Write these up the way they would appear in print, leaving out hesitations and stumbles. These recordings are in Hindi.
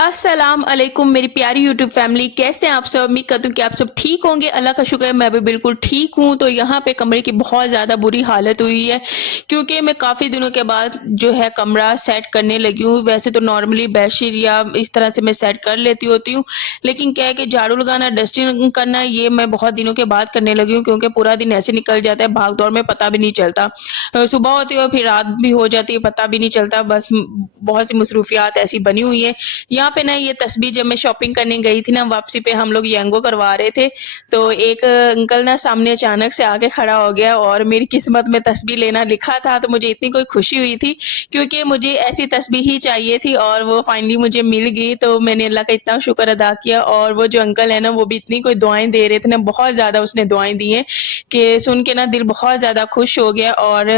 अस्सलाम अलैकुम मेरी प्यारी यूट्यूब फैमिली, कैसे हैं आप सब। उम्मीद करती हूँ कि आप सब ठीक होंगे। अल्लाह का शुक्र है मैं भी बिल्कुल ठीक हूँ। तो यहाँ पे कमरे की बहुत ज़्यादा बुरी हालत हुई है क्योंकि मैं काफ़ी दिनों के बाद जो है कमरा सेट करने लगी हूँ। वैसे तो नॉर्मली बेडशीट या इस तरह से मैं सेट कर लेती होती हूँ, लेकिन क्या है कि झाड़ू लगाना, डस्टिंग करना ये मैं बहुत दिनों के बाद करने लगी हूँ क्योंकि पूरा दिन ऐसे निकल जाता है, भाग दौड़ में पता भी नहीं चलता। सुबह होती है और फिर रात भी हो जाती है, पता भी नहीं चलता। बस बहुत सी मसरूफियात ऐसी बनी हुई है। यहाँ पे ना ये तस्बीह जब मैं शॉपिंग करने गई थी ना, वापसी पे हम लोग यंगो करवा रहे थे, तो एक अंकल ना सामने अचानक से आके खड़ा हो गया और मेरी किस्मत में तस्बीह लेना लिखा था। तो मुझे इतनी कोई खुशी हुई थी क्योंकि मुझे ऐसी तस्बीह ही चाहिए थी और वो फाइनली मुझे मिल गई। तो मैंने अल्लाह का इतना शुक्र अदा किया। और वो जो अंकल है ना, वो भी इतनी कोई दुआएं दे रहे थे ना, बहुत ज्यादा उसने दुआएं दी हैं कि सुन के ना दिल बहुत ज्यादा खुश हो गया। और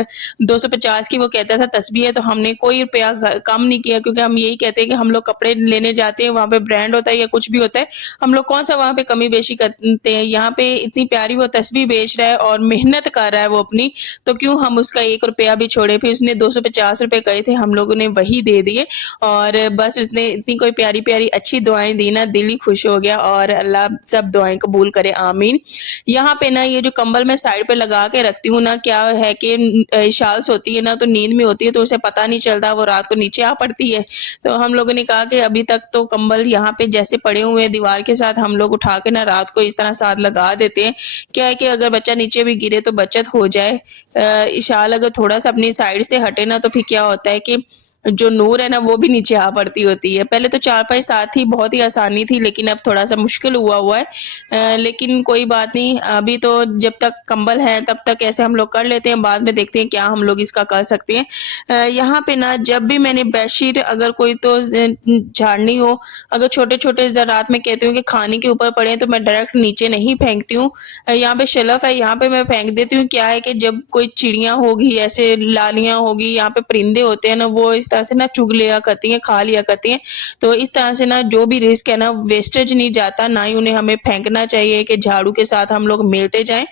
250 की वो कहता था तस्बीह है, तो हमने कोई रुपया कम नहीं किया क्योंकि हम यही कहते हैं कि हम लोग कपड़े लेने जाते हैं, वहाँ पे ब्रांड होता है या कुछ भी होता है, हम लोग कौन सा वहाँ पे कमी बेशी करते हैं। यहाँ पे इतनी प्यारी वो तस्बीह बेच रहा है और मेहनत कर रहा है वो अपनी, तो क्यों हम उसका 1 रुपया भी छोड़े। फिर उसने 250 रुपए कहे थे, हम लोगों ने वही दे दिए। और बस उसने इतनी कोई प्यारी प्यारी अच्छी दुआएं दी ना, दिल ही खुश हो गया। और अल्लाह सब दुआएं कबूल करे, आमीन। यहाँ पे ना ये जो कंबल मैं साइड पे लगा के रखती हूँ ना, क्या है कि शाल्स होती है ना, तो नींद में होती है तो उसे पता नहीं चलता, वो रात को नीचे आ पड़ती है। तो हम लोगों ने कहा कि अभी तक तो कंबल यहाँ पे जैसे पड़े हुए हैं दीवार के साथ, हम लोग उठा के ना रात को इस तरह साथ लगा देते हैं। क्या है कि अगर बच्चा नीचे भी गिरे तो बचत हो जाए। शाल अगर थोड़ा सा अपनी साइड से हटे ना, तो फिर क्या होता है कि जो नूर है ना, वो भी नीचे आ पड़ती होती है। पहले तो चारपाई साथ थी, बहुत ही आसानी थी, लेकिन अब थोड़ा सा मुश्किल हुआ है। लेकिन कोई बात नहीं, अभी तो जब तक कंबल है तब तक ऐसे हम लोग कर लेते हैं, बाद में देखते हैं क्या हम लोग इसका कर सकते हैं। यहाँ पे ना जब भी मैंने बेडशीट अगर कोई तो झाड़नी हो, अगर छोटे छोटे ज़रात में कहती हूँ कि खाने के ऊपर पड़े तो मैं डायरेक्ट नीचे नहीं फेंकती हूँ। यहाँ पे शेल्फ है, यहाँ पे मैं फेंक देती हूँ। क्या है कि जब कोई चिड़िया होगी, ऐसे लालियाँ होगी, यहाँ पे परिंदे होते हैं ना, वो इस तरह से ना चुग लिया करती हैं, खा लिया करती हैं। तो इस तरह से ना जो भी रिस्क है ना, वेस्टेज नहीं जाता, ना ही उन्हें हमें फेंकना चाहिए कि झाड़ू के साथ हम लोग मिलते जाएं।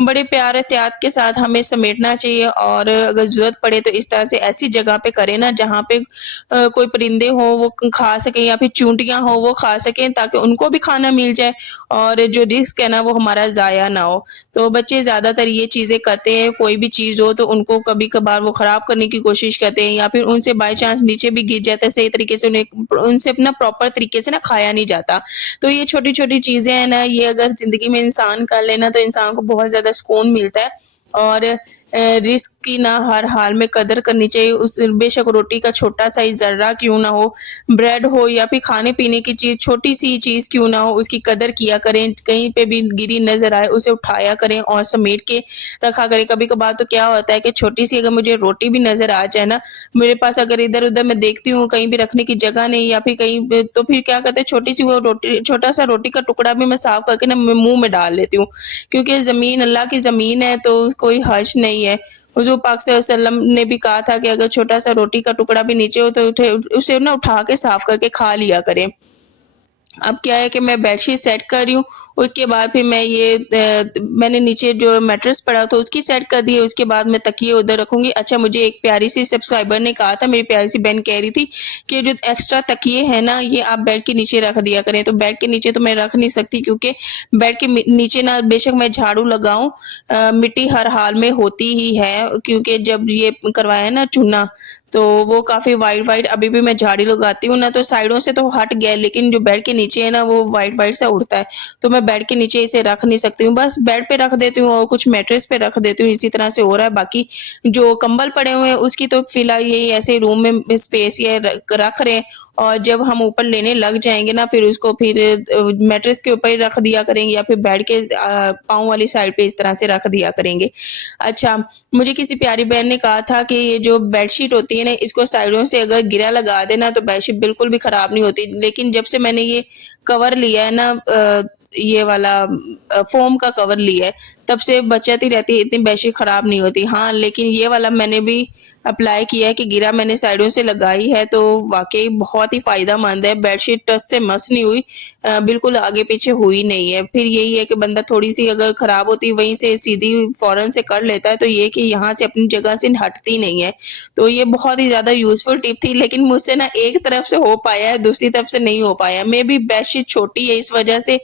बड़े प्यार एहतियात के साथ हमें समेटना चाहिए। और अगर जरूरत पड़े तो इस तरह से ऐसी जगह पे करें ना जहाँ पे कोई परिंदे हो वो खा सके, या फिर चूंटियां हो वो खा सकें, ताकि उनको भी खाना मिल जाए और जो रिस्क है ना वो हमारा ज़ाया ना हो। तो बच्चे ज़्यादातर ये चीज़ें करते हैं, कोई भी चीज़ हो तो उनको कभी कभार वो ख़राब करने की कोशिश करते हैं, या फिर उनसे बाई चांस नीचे भी गिर जाता है, सही तरीके से उनसे अपना प्रॉपर तरीके से ना खाया नहीं जाता। तो ये छोटी छोटी चीज़ें हैं ना, ये अगर ज़िंदगी में इंसान कर लेना तो इंसान को बहुत ज़्यादा सुकून मिलता है। और रिस्क की ना हर हाल में कदर करनी चाहिए। उस बेशक रोटी का छोटा सा ही ज़र्रा क्यों ना हो, ब्रेड हो या फिर खाने पीने की चीज़, छोटी सी चीज़ क्यों ना हो, उसकी कदर किया करें। कहीं पे भी गिरी नज़र आए उसे उठाया करें और समेट के रखा करें। कभी कभार तो क्या होता है कि छोटी सी अगर मुझे रोटी भी नज़र आ जाए ना, मेरे पास अगर इधर उधर मैं देखती हूँ कहीं भी रखने की जगह नहीं, या फिर कहीं तो फिर क्या करते हैं, छोटी सी वो रोटी, छोटा सा रोटी का टुकड़ा भी मैं साफ करके ना मुंह में डाल लेती हूँ, क्योंकि ज़मीन अल्लाह की ज़मीन है तो कोई हर्ज नहीं है। हुजूर पाक सल्लल्लाहु अलैहि वसल्लम ने भी कहा था कि अगर छोटा सा रोटी का टुकड़ा भी नीचे हो तो उसे ना उठा के साफ करके खा लिया करें। अब क्या है कि मैं बेडशीट सेट कर रही हूँ, उसके बाद फिर मैं मैंने नीचे जो मैट्रेस पड़ा था उसकी सेट कर दी है, उसके बाद मैं तकिए उधर रखूंगी। अच्छा, मुझे एक प्यारी सी सब्सक्राइबर ने कहा था, मेरी प्यारी सी बहन कह रही थी कि जो एक्स्ट्रा तकिए हैं ना, ये आप बेड के नीचे रख दिया करें। तो बेड के नीचे तो मैं रख नहीं सकती क्योंकि बेड के नीचे ना बेशक मैं झाड़ू लगाऊं, मिट्टी हर हाल में होती ही है, क्योंकि जब ये करवाया है ना चूना, तो वो काफ़ी वाइट वाइट, अभी भी मैं झाड़ी लगाती हूँ ना तो साइडों से तो हट गया, लेकिन जो बेड के नीचे है ना वो वाइट वाइट सा उड़ता है। तो मैं बेड के नीचे इसे रख नहीं सकती हूँ, बस बेड पे रख देती हूँ और कुछ मैट्रेस पे रख देती हूँ, इसी तरह से हो रहा है। बाकी जो कंबल पड़े हुए हैं उसकी तो फिलहाल यही ऐसे रूम में स्पेस ये रख रहे हैं। और जब हम ऊपर लेने लग जाएंगे ना, फिर उसको फिर मैट्रेस के ऊपर ही रख दिया करेंगे, या फिर बेड के पाँव वाली साइड पे इस तरह से रख दिया करेंगे। अच्छा, मुझे किसी प्यारी बहन ने कहा था कि ये जो बेडशीट होती है ना, इसको साइडों से अगर गिरा लगा देना तो बेडशीट बिल्कुल भी खराब नहीं होती। लेकिन जब से मैंने ये कवर लिया है ना, ये वाला फोम का कवर लिया है, तब से बचत ही रहती है, इतनी बेडशीट ख़राब नहीं होती। हाँ, लेकिन ये वाला मैंने भी अप्लाई किया है कि गिरा मैंने साइडों से लगाई है, तो वाक़ई बहुत ही फ़ायदेमंद है। बेडशीट टच से मस नहीं हुई, बिल्कुल आगे-पीछे हुई नहीं है। फिर यही है कि बंदा थोड़ी-सी अगर ख़राब होती है वहीं से सीधी फ़ौरन से कर लेता है, तो ये कि यहाँ से अपनी जगह से हटती नहीं है। तो ये बहुत ही ज़्यादा यूज़फुल टिप थी, लेकिन मुझसे ना एक तरफ से हो पाया है, दूसरी तरफ से नहीं हो पाया। मेबी बेडशीट छोटी है, इस वजह से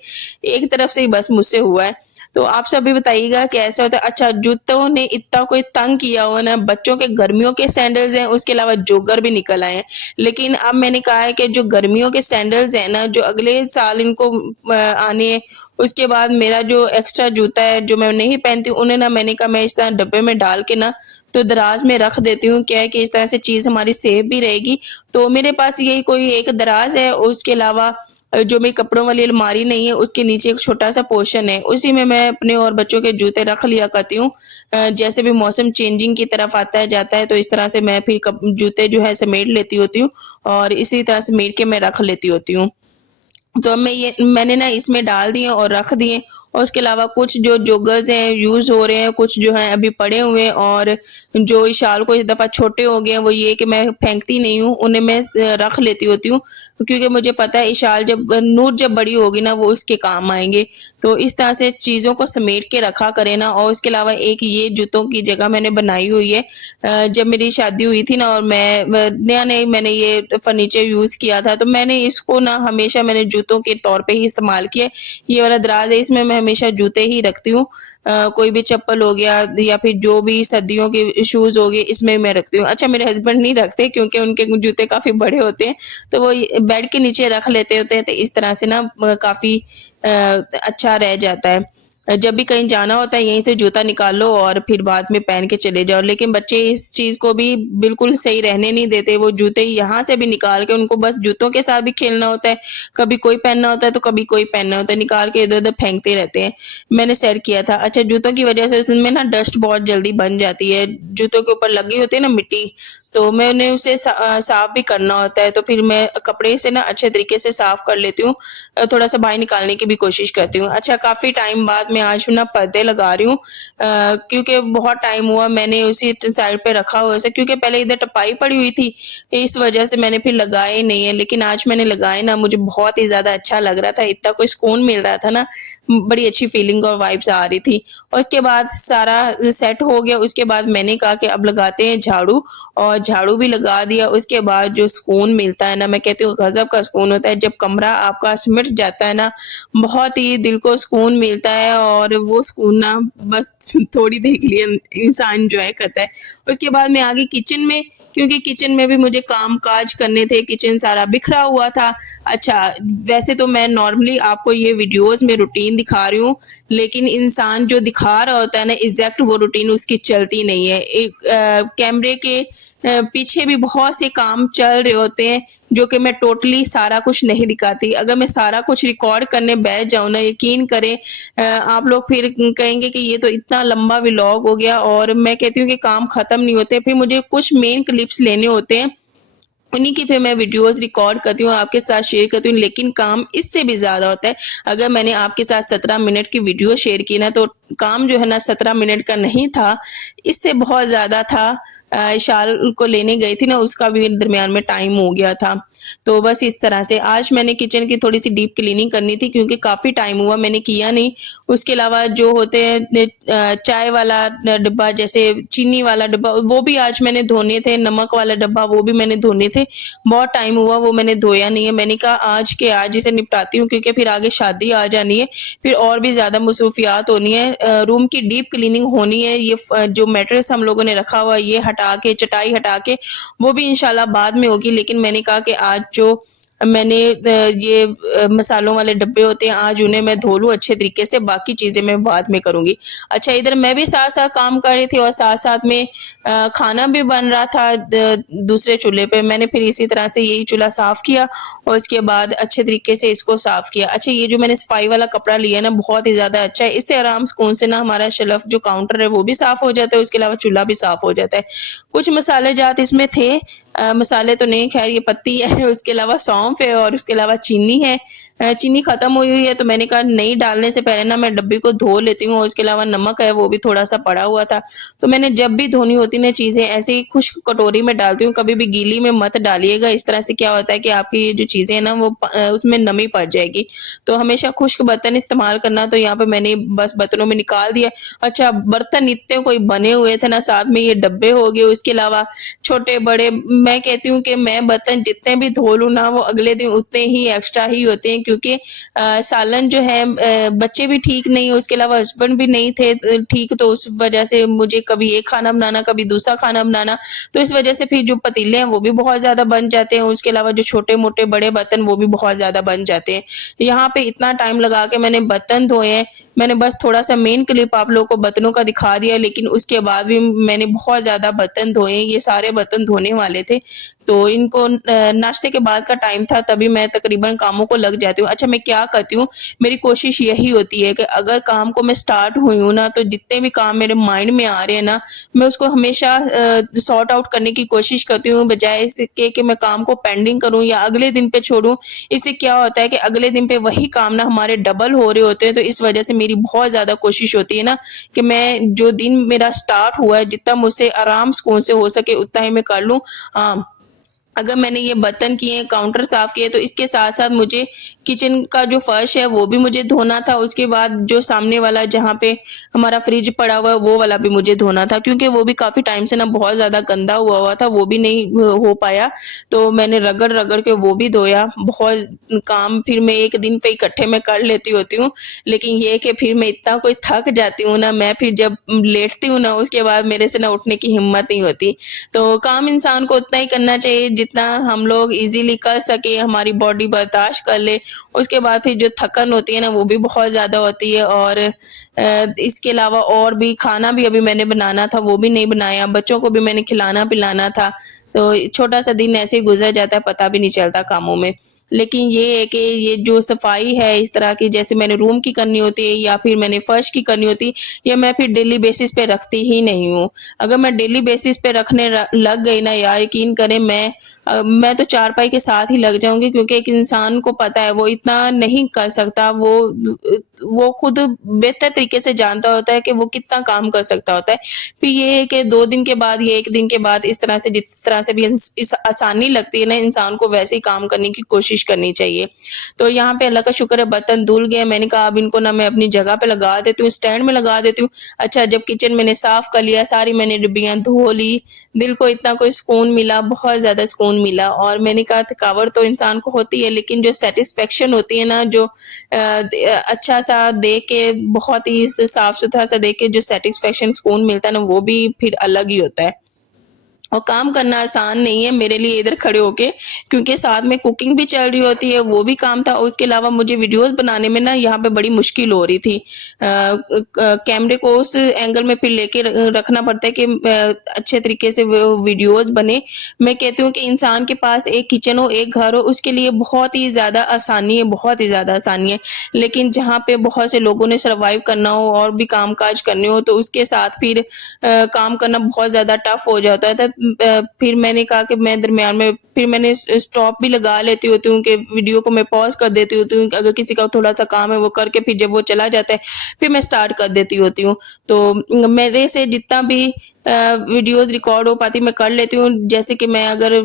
एक तरफ से ही बस मुझसे हुआ है। तो आप सब भी बताइएगा कैसा होता है? अच्छा, जूतों ने इतना कोई तंग किया हो ना, बच्चों के गर्मियों के सैंडल्स हैं, उसके अलावा जोगर भी निकल आए हैं। लेकिन अब मैंने कहा है कि जो गर्मियों के सैंडल्स हैं ना, जो अगले साल इनको आने हैं, उसके बाद मेरा जो एक्स्ट्रा जूता है, जो मैं नहीं पहनती हूँ, उन्हें ना मैंने कहा मैं इस तरह डब्बे में डाल के ना तो दराज में रख देती हूँ। क्या है कि इस तरह से चीज़ हमारी सेफ भी रहेगी। तो मेरे पास यही कोई एक दराज है, उसके अलावा जो मेरी कपड़ों वाली अलमारी नहीं है, उसके नीचे एक छोटा-सा पोर्शन है, उसी में मैं अपने और बच्चों के जूते रख लिया करती हूँ। जैसे भी मौसम चेंजिंग की तरफ आता है जाता है, तो इस तरह से मैं फिर कप जूते जो है समेट लेती होती हूँ और इसी तरह समेट के मैं रख लेती होती हूँ। तो अब मैंने ना इसमें डाल दिए और रख दिए, और उसके अलावा कुछ जो जोगर्स हैं यूज़ हो रहे हैं, कुछ जो हैं अभी पड़े हुए हैं, और जो इशाल को इस दफ़ा छोटे हो गए हैं, वो ये कि मैं फेंकती नहीं हूँ, उन्हें मैं रख लेती होती हूँ, क्योंकि मुझे पता है इशाल जब नूर जब बड़ी होगी ना वो उसके काम आएँगे। तो इस तरह से चीज़ों को समेट के रखा करें ना। और उसके अलावा एक ये जूतों की जगह मैंने बनाई हुई है। जब मेरी शादी हुई थी ना और मैं नया-नया मैंने ये फर्नीचर यूज़ किया था, तो मैंने इसको ना हमेशा मैंने जूतों के तौर पे ही इस्तेमाल किया है। ये वाला दराज़ है, इसमें मैं हमेशा जूते ही रखती हूँ। कोई भी चप्पल हो गया या फिर जो भी सर्दियों के शूज़ हो गए, इसमें मैं रखती हूँ। अच्छा, मेरे हस्बैंड नहीं रखते क्योंकि उनके जूते काफ़ी बड़े होते हैं, तो वो ये बेड के नीचे रख लेते होते हैं, तो इस तरह से ना काफ़ी अच्छा रह जाता है। जब भी कहीं जाना होता है यहीं से जूता निकाल लो और फिर बाद में पहन के चले जाओ। लेकिन बच्चे इस चीज़ को भी बिल्कुल सही रहने नहीं देते। वो जूते यहाँ से भी निकाल के उनको बस जूतों के साथ भी खेलना होता है। कभी कोई पहनना होता है तो कभी कोई पहनना होता है। निकाल के इधर-उधर फेंकते रहते हैं। मैंने सेट किया था। अच्छा, जूतों की वज़ह से उसमें ना डस्ट बहुत जल्दी बन जाती है। जूतों के ऊपर लगी होती है ना मिट्टी, तो मैंने उसे साफ़ भी करना होता है, तो फिर मैं कपड़े से ना अच्छे तरीके से साफ़ कर लेती हूँ। थोड़ा-सा बाहर निकालने की भी कोशिश करती हूँ। अच्छा, काफ़ी टाइम बाद मैं आज ना पर्दे लगा रही हूँ, क्योंकि बहुत टाइम हुआ मैंने उसी साइड पे रखा हुआ है, क्योंकि पहले इधर टपाई पड़ी हुई थी, इस वजह से मैंने फिर लगाए नहीं है। लेकिन आज मैंने लगाए ना, मुझे बहुत ही ज़्यादा अच्छा लग रहा था, इतना कोई सुकून मिल रहा था ना, बड़ी अच्छी फीलिंग और वाइब्स आ रही थी। और उसके बाद सारा सेट हो गया, उसके बाद मैंने कहा कि अब लगाते हैं झाड़ू, और झाड़ू भी लगा दिया। उसके बाद जो सुकून मिलता है ना, मैं कहती हूँ गज़ब का सुकून होता है। जब कमरा आपका सिमट जाता है ना, बहुत ही दिल को सुकून मिलता है, और वो सुकून ना बस थोड़ी देर के लिए इंसान एन्जॉय करता है। उसके बाद मैं आ गई किचन में, क्योंकि किचन में भी मुझे काम-काज करने थे, किचन सारा बिखरा हुआ था। अच्छा, वैसे तो मैं नॉर्मली आपको ये वीडियोज़ में रूटीन दिखा रही हूँ, लेकिन इंसान जो दिखा रहा होता है ना एग्ज़ैक्ट वो रूटीन उसकी चलती नहीं है। एक कैमरे के पीछे भी बहुत से काम चल रहे होते हैं, जो कि मैं टोटली सारा कुछ नहीं दिखाती। अगर मैं सारा कुछ रिकॉर्ड करने बैठ जाऊँ ना, यकीन करें आप लोग फिर कहेंगे कि ये तो इतना लंबा व्लॉग हो गया, और मैं कहती हूँ कि काम खत्म नहीं होते। फिर मुझे कुछ मेन क्लिप्स लेने होते हैं, उन्हीं की फिर मैं वीडियोज़ रिकॉर्ड करती हूँ, आपके साथ शेयर करती हूँ, लेकिन काम इससे भी ज़्यादा होता है। अगर मैंने आपके साथ 17 मिनट की वीडियो शेयर की ना, तो काम जो है ना 17 मिनट का नहीं था, इससे बहुत ज़्यादा था। शाल को लेने गई थी ना, उसका भी दरमियान में टाइम हो गया था। तो बस इस तरह से आज मैंने किचन की थोड़ी-सी डीप क्लीनिंग करनी थी, क्योंकि काफ़ी टाइम हुआ मैंने किया नहीं। उसके अलावा जो होते हैं चाय वाला डिब्बा, जैसे चीनी वाला डिब्बा, वो भी आज मैंने धोने थे, नमक वाला डब्बा वो भी मैंने धोने थे। बहुत टाइम हुआ वो मैंने धोया नहीं है। मैंने कहा आज के आज इसे निपटाती हूँ, क्योंकि फिर आगे शादी आ जानी है, फिर और भी ज़्यादा मसरूफियात होनी है। रूम की डीप क्लीनिंग होनी है। ये जो मैट्रेस हम लोगों ने रखा हुआ है ये हटा के, चटाई हटा के, वो भी इंशाल्लाह बाद में होगी। लेकिन मैंने कहा कि आज जो मैंने ये मसालों वाले डब्बे होते हैं, आज उन्हें मैं धो लूँ अच्छे तरीके से, बाकी चीज़ें मैं बाद में करूँगी। अच्छा, इधर मैं भी साथ-साथ काम कर रही थी और साथ-साथ में खाना भी बन रहा था दूसरे चूल्हे पे। मैंने फिर इसी तरह से यही चूल्हा साफ़ किया और उसके बाद अच्छे तरीके से इसको साफ़ किया। अच्छा, ये जो मैंने सफाई वाला कपड़ा लिया है ना, बहुत ही ज़्यादा अच्छा है। इससे आराम सुकून से ना हमारा शेल्फ जो काउंटर है वो भी साफ़ हो जाता है, उसके अलावा चूल्हा भी साफ़ हो जाता है। कुछ मसाले जात इसमें थे मसाले तो नहीं, खैर ये पत्ती है, उसके अलावा सौंफ है और उसके अलावा चीनी है। चीनी ख़त्म हुई हुई है तो मैंने कहा नहीं डालने से पहले ना मैं डब्बी को धो लेती हूँ और उसके अलावा नमक है वो भी थोड़ा-सा पड़ा हुआ था। तो मैंने जब भी धोनी होती ना चीज़ें ऐसे ही खुश्क कटोरी में डालती हूँ, कभी भी गीली में मत डालिएगा। इस तरह से क्या होता है कि आपकी ये जो चीज़ें हैं ना वो उसमें नमी पड़ जाएगी। तो हमेशा खुश्क बर्तन इस्तेमाल करना। तो यहाँ पे मैंने बस बर्तनों में निकाल दिया। अच्छा, बर्तन इतने कोई बने हुए थे ना, साथ में ये डब्बे हो गए, उसके अलावा छोटे-बड़े। मैं कहती हूँ कि मैं बर्तन जितने भी धो लूँ ना वो अगले दिन उतने ही एक्स्ट्रा ही होते हैं, क्योंकि सालन जो है बच्चे भी ठीक नहीं, उसके अलावा हस्बैंड भी नहीं थे ठीक, तो उस वजह से मुझे कभी एक खाना बनाना, कभी दूसरा खाना बनाना, तो इस वजह से फिर जो पतीले हैं वो भी बहुत ज़्यादा बन जाते हैं, उसके अलावा जो छोटे-मोटे बड़े बर्तन वो भी बहुत ज़्यादा बन जाते हैं। यहाँ पे इतना टाइम लगा के मैंने बर्तन धोए हैं। मैंने बस थोड़ा-सा मेन क्लिप आप लोगों को बर्तनों का दिखा दिया, लेकिन उसके बाद भी मैंने बहुत ज़्यादा बर्तन धोए हैं। ये सारे बर्तन धोने वाले थे, तो इनको नाश्ते के बाद का टाइम था, तभी मैं तकरीबन कामों को लग जाती हूँ। अच्छा, मैं क्या करती हूँ, मेरी कोशिश यही होती है कि अगर काम को मैं स्टार्ट हुई हूँ ना, तो जितने भी काम मेरे माइंड में आ रहे हैं ना, मैं उसको हमेशा सॉर्ट आउट करने की कोशिश करती हूँ, बजाय इसके कि मैं काम को पेंडिंग करूँ या अगले दिन पे छोड़ूँ। इससे क्या होता है कि अगले दिन पे वही काम ना हमारे डबल हो रहे होते हैं, तो इस वजह से मेरी बहुत ज़्यादा कोशिश होती है ना कि मैं जो दिन मेरा स्टार्ट हुआ है, जितना मुझसे आराम सुकून से हो सके उतना ही मैं कर लूँ। हाँ, अगर मैंने ये बर्तन किए, काउंटर साफ किए, तो इसके साथ-साथ मुझे किचन का जो फर्श है वो भी मुझे धोना था। उसके बाद जो सामने वाला जहाँ पे हमारा फ्रिज पड़ा हुआ है वो वाला भी मुझे धोना था, क्योंकि वो भी काफ़ी टाइम से ना बहुत ज़्यादा गंदा हुआ हुआ था, वो भी नहीं हो पाया। तो मैंने रगड़-रगड़ के वो भी धोया। बहुत काम फिर मैं एक दिन पे इकट्ठे में कर लेती होती हूँ, लेकिन ये है कि फिर मैं इतना कोई थक जाती हूँ ना, मैं फिर जब लेटती हूँ ना उसके बाद मेरे से ना उठने की हिम्मत नहीं होती। तो काम इंसान को उतना ही करना चाहिए जितना हम लोग इजीली कर सके, हमारी बॉडी बर्दाश्त कर ले। उसके बाद फिर जो थकन होती है ना वो भी बहुत ज़्यादा होती है। और इसके अलावा और भी खाना भी अभी मैंने बनाना था, वो भी नहीं बनाया, बच्चों को भी मैंने खिलाना पिलाना था। तो छोटा सा दिन ऐसे ही गुजर जाता है, पता भी नहीं चलता कामों में। लेकिन ये है कि ये जो सफाई है इस तरह की, जैसे मैंने रूम की करनी होती है या फिर मैंने फर्श की करनी होती, ये मैं फिर डेली बेसिस पे रखती ही नहीं हूँ। अगर मैं डेली बेसिस पे रखने लग गई ना यार, यकीन करें मैं तो चारपाई के साथ ही लग जाऊंगी, क्योंकि एक इंसान को पता है वो इतना नहीं कर सकता, वो खुद बेहतर तरीके से जानता होता है कि वो कितना काम कर सकता होता है। फिर ये है कि 2 दिन के बाद या 1 दिन के बाद इस तरह से, जिस तरह से भी इस आसानी लगती है ना इंसान को, वैसे ही काम करने की कोशिश करनी चाहिए। तो यहाँ पे अल्लाह का शुक्र है बर्तन धुल गए। मैंने कहा अब इनको ना मैं अपनी जगह पे लगा देती हूँ, स्टैंड में लगा देती हूँ। अच्छा, जब किचन मैंने साफ कर लिया, सारी मैंने डिब्बियाँ धो ली, दिल को इतना कोई सुकून मिला, बहुत ज़्यादा सुकून मिला। और मैंने कहा थकावट तो इंसान को होती है, लेकिन जो सैटिस्फैक्शन होती है ना, जो अच्छा सा देख के, बहुत ही साफ सुथरा सा देख के जो सैटिस्फैक्शन सुकून मिलता है ना, वो भी फिर अलग ही होता है। और काम करना आसान नहीं है मेरे लिए इधर खड़े होके, क्योंकि साथ में कुकिंग भी चल रही होती है, वो भी काम था। उसके अलावा मुझे वीडियोस बनाने में ना यहाँ पे बड़ी मुश्किल हो रही थी। कैमरे को उस एंगल में फिर लेके रखना पड़ता है कि अच्छे तरीके से वीडियोस बने। मैं कहती हूँ कि इंसान के पास एक किचन हो, एक घर हो, उसके लिए बहुत ही ज़्यादा आसानी है, बहुत ही ज़्यादा आसानी है। लेकिन जहाँ पे बहुत से लोगों ने सर्वाइव करना हो और भी काम काज करने हो, तो उसके साथ फिर काम करना बहुत ज़्यादा टफ हो जाता है। फिर मैंने कहा कि मैं दरमियान में फिर मैंने स्टॉप भी लगा लेती होती हूँ कि वीडियो को मैं पॉज कर देती होती हूँ, अगर किसी का थोड़ा सा काम है वो करके फिर जब वो चला जाता है फिर मैं स्टार्ट कर देती होती हूँ। तो मेरे से जितना भी वीडियोस रिकॉर्ड हो पाती मैं कर लेती हूँ। जैसे कि मैं अगर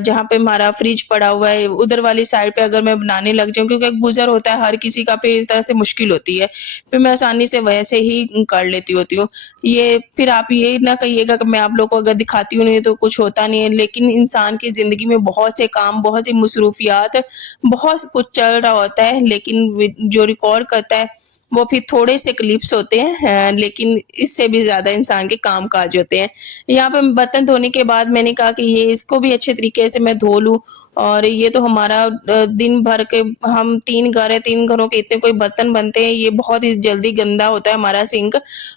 जहाँ पे हमारा फ्रिज पड़ा हुआ है उधर वाली साइड पे अगर मैं बनाने लग जाऊँ, क्योंकि गुजर होता है हर किसी का, फिर इस तरह से मुश्किल होती है, फिर मैं आसानी से वैसे ही कर लेती होती हूँ। ये फिर आप ये ना कहिएगा कि मैं आप लोगों को अगर दिखाती हूँ नहीं तो कुछ होता नहीं है, लेकिन इंसान की ज़िंदगी में बहुत से काम, बहुत सी मसरूफियात, बहुत कुछ चल रहा होता है, लेकिन जो रिकॉर्ड करता है वो फिर थोड़े से क्लिप्स होते हैं, लेकिन इससे भी ज़्यादा इंसान के काम काज होते हैं। यहाँ पे बर्तन धोने के बाद मैंने कहा कि ये इसको भी अच्छे तरीके से मैं धो लूँ। और ये तो हमारा दिन भर के, हम 3 घर है, 3 घरों के इतने कोई बर्तन बनते हैं, ये बहुत ही जल्दी गंदा होता है हमारा सिंक,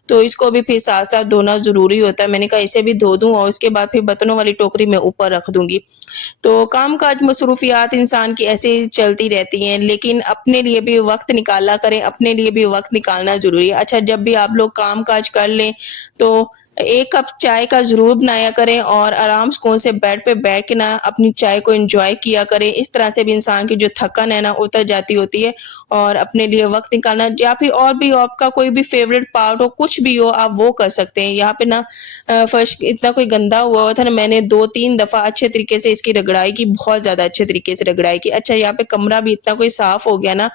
तो इसको भी फिर साथ-साथ धोना ज़रूरी होता है। मैंने कहा इसे भी धो दूँ और उसके बाद फिर बर्तनों वाली टोकरी मैं ऊपर रख दूँगी। तो काम-काज मसरूफियात इंसान की ऐसे ही चलती रहती हैं, लेकिन अपने लिए भी वक़्त निकाला करें, अपने लिए भी वक़्त निकालना ज़रूरी है। अच्छा, जब भी आप लोग काम-काज कर लें, तो 1 कप चाय का ज़रूर बनाया करें और आराम सुकून से बेड पे बैठ के ना अपनी चाय को एन्जॉय किया करें। इस तरह से भी इंसान की जो थकन है ना उतर जाती होती है और अपने लिए वक़्त निकालना या फिर और भी आपका कोई भी फ़ेवरेट पार्ट हो, कुछ भी हो आप वो कर सकते हैं। यहाँ पे ना फर्श इतना कोई गंदा हुआ था ना, मैंने 2-3 दफ़ा अच्छे तरीके से इसकी रगड़ाई की, बहुत ज़्यादा अच्छे तरीके से रगड़ाई की। अच्छा यहाँ पे कमरा भी इतना कोई साफ़ हो गया ना,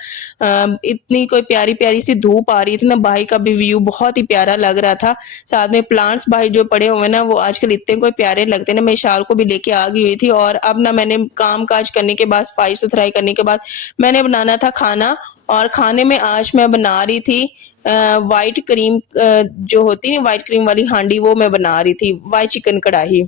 इतनी कोई प्यारी-प्यारी सी धूप आ रही थी ना, बाहर का भी व्यू बहुत ही प्यारा लग रहा था। साथ में प्लांट्स बाहर जो पड़े हुए हैं ना, वो आजकल इतने कोई प्यारे लगते हैं ना, मैं इशार को भी लेके आ गई हुई थी और अब ना मैंने काम-काज करने के बाद, सफाई-सुथराई करने के बाद मैंने बनाना था खाना और खाने में आज मैं बना रही थी व्हाइट क्रीम, जो होती है व्हाइट क्रीम वाली हांडी, वो मैं बना रही थी, व्हाइट चिकन कढ़ाई।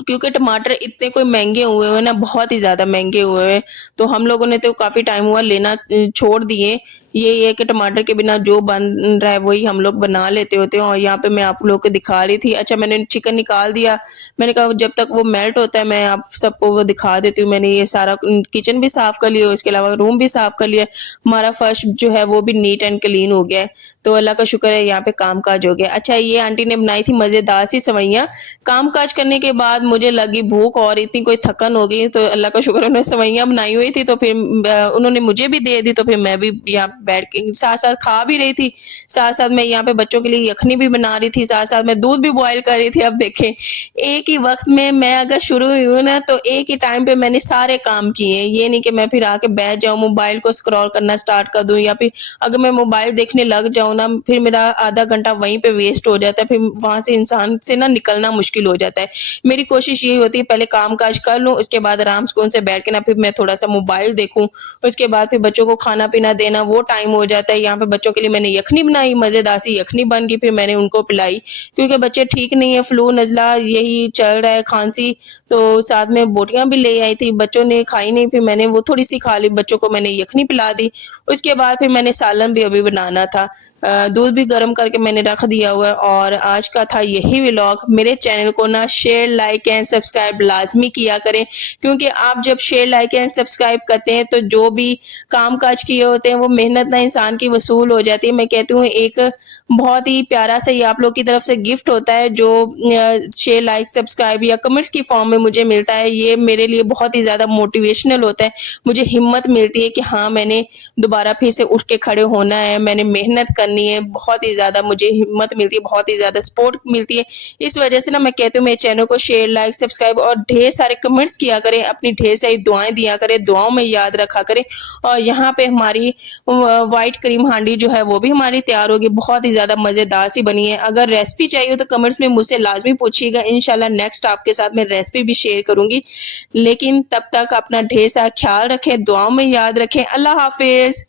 क्योंकि टमाटर इतने कोई महँगे हुए हैं ना, बहुत ही ज़्यादा महँगे हुए हैं, तो हम लोगों ने तो काफ़ी टाइम हुआ लेना छोड़ दिए। यही है कि टमाटर के बिना जो बन रहा है वही हम लोग बना लेते होते हैं और यहाँ पे मैं आप लोगों को दिखा रही थी। अच्छा मैंने चिकन निकाल दिया, मैंने कहा जब तक वो मेल्ट होता है मैं आप सबको वो दिखा देती हूँ। मैंने ये सारा किचन भी साफ़ कर लिया, उसके अलावा रूम भी साफ़ कर लिया। हमारा फर्श जो है वो भी नीट एंड क्लीन हो गया है, तो अल्लाह का शुक्र है यहाँ पे काम-काज हो गया। अच्छा ये आंटी ने बनाई थी मज़ेदार सी सेवइयाँ, काम-काज करने के बाद मुझे लगी भूख और इतनी कोई थकन हो गई, तो अल्लाह का शुक्र है उन्होंने सेवइयाँ बनाई हुई थी, तो फिर उन्होंने मुझे भी दे दी, तो फिर मैं भी यहाँ बैठ के साथ-साथ खा भी रही थी। साथ-साथ मैं यहाँ पे बच्चों के लिए यखनी भी बना रही थी, साथ-साथ मैं दूध भी बॉयल कर रही थी। अब देखें, एक ही वक़्त में मैं अगर शुरू हुई हूँ ना, तो एक ही टाइम पे मैंने सारे काम किए। ये नहीं कि मैं फिर आके बैठ जाऊँ, मोबाइल को स्क्रॉल करना स्टार्ट कर दूँ या फिर अगर मैं मोबाइल देखने लग जाऊँ ना, फिर मेरा आधा घंटा वहीं पे वेस्ट हो जाता है, फिर वहाँ से इंसान से ना निकलना मुश्किल हो जाता है। मेरी कोशिश यही होती है पहले काम-काज कर लूँ, उसके बाद आराम सुकून से बैठ के ना फिर मैं थोड़ा-सा मोबाइल देखूँ, उसके बाद फिर बच्चों को खाना-पीना देना, वो टाइम हो जाता है। यहाँ पे बच्चों के लिए मैंने यखनी बनाई, मज़ेदार सी यखनी बन गई, फिर मैंने उनको पिलाई क्योंकि बच्चे ठीक नहीं है, फ्लू, नज़ला यही चल रहा है, खाँसी, तो साथ में बोटियाँ भी ले आई थी, बच्चों ने खाई नहीं, फिर मैंने वो थोड़ी-सी खा ली, बच्चों को मैंने यखनी पिला दी। उसके बाद फिर मैंने सालन भी अभी बनाना था। दूध भी गर्म करके मैंने रख दिया हुआ है और आज का था यही व्लॉग। मेरे चैनल को ना शेयर, लाइक एंड सब्सक्राइब लाज़मी किया करें क्योंकि आप जब शेयर, लाइक एंड सब्सक्राइब करते हैं तो जो भी काम-काज किए होते हैं वो मेहनत ना इंसान की वसूल हो जाती है। मैं कहती हूँ एक बहुत ही प्यारा सा ये आप लोग की तरफ से गिफ्ट होता है जो शेयर, लाइक, सब्सक्राइब या कमेंट्स की फॉर्म में मुझे मिलता है। ये मेरे लिए बहुत ही ज़्यादा मोटिवेशनल होता है। मुझे हिम्मत मिलती है कि हाँ, मैंने दोबारा फिर से उठ के खड़े होना है, मैंने मेहनत करनी है। बहुत ही ज़्यादा मुझे हिम्मत मिलती है, बहुत ही ज़्यादा सपोर्ट मिलती है। इस वजह से ना मैं कहती हूँ मेरे चैनल को शेयर, लाइक, सब्सक्राइब और ढेर सारे कमेंट्स किया करें, अपनी ढेर सारी दुआएँ दिया करें, दुआओं में याद रखा करें। और यहाँ पे हमारी व्हाइट क्रीम हांडी जो है वो भी हमारी तैयार होगी, बहुत ही ज़्यादा मज़ेदार सी बनी है। अगर रेसिपी चाहिए हो तो कमेंट्स में मुझसे लाज़मी पूछिएगा, इंशाल्लाह नेक्स्ट आपके साथ मैं रेसिपी भी शेयर करूँगी। लेकिन तब तक अपना ढेर सारा ख्याल रखें, दुआओं में याद रखें। अल्लाह हाफ़िज़।